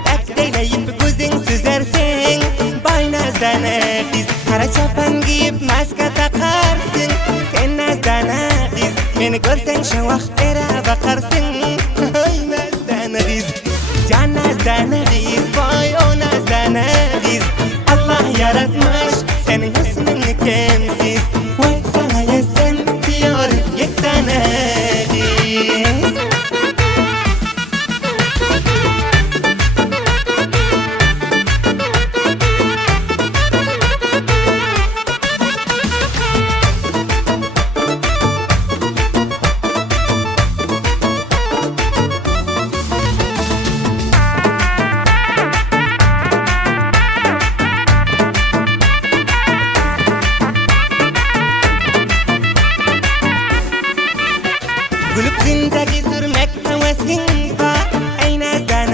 Acep ekleyip gözün süzersin Bay nazdan kız Kara çapan giyip maske takarsın Sen nazdan kız Beni görsen şu vaktlere bakarsın Ay nazdan kız Can nazdan kız Vay o nazdan kız Allah yaratmış senin hüsnün kimsiz Vay sana yesen diyor yektane kız Gülüp zindagi sürmek hevesin ba Ey nazdan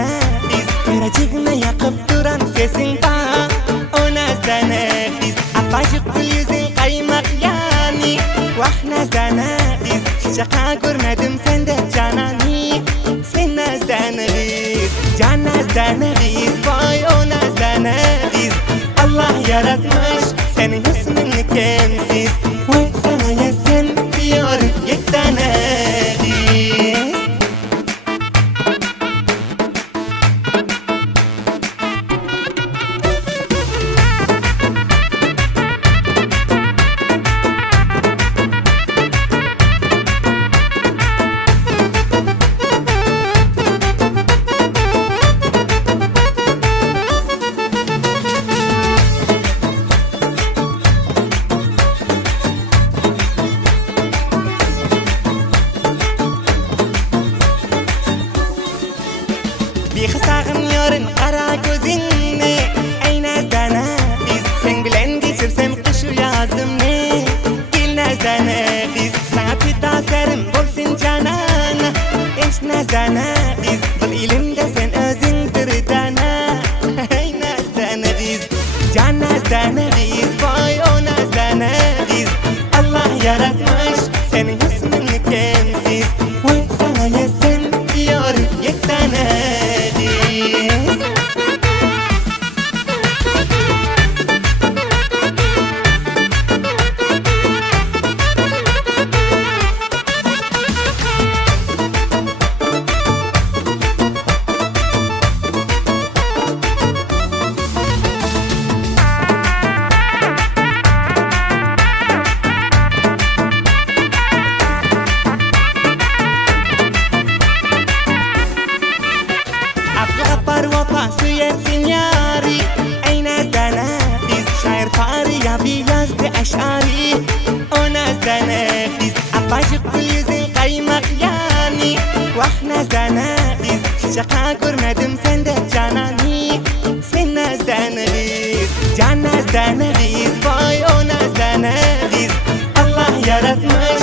kız Yüreğime yakıp duran sesin ba O nazdan kız Apacık gül yüzün kaymak yani Vah nazdan kız Şaka görmedim sende canani Sen nazdan kız Can nazdan kız Vay o nazdan kız Allah yaratmış senin hüsnün kimsiz Vay sana yesen diyor yektane Bir kısağın yarın kara gözünle Ey nazdan kız Sen bilen geçirsem kışı yazımne Gel nazdan kız Sana pita serim bolsun canana Eş nazdan kız Bil ilimde sen özündür dana Ey nazdan kız Can nazdan kız Vay o nazdan kız Allah yaratmış senin hüsnün kimsiz Vay sana yesen diyor yektane Suyersin yari Ey nazdan kız Şair Fahri abi yazdı eşari O nazdan kız Apacık gül yüzün kaymak yani Vah nazdan kız Şaka görmedim sende canani Sen nazdan kız Can nazdan kız Vay o nazdan kız Allah yaratmış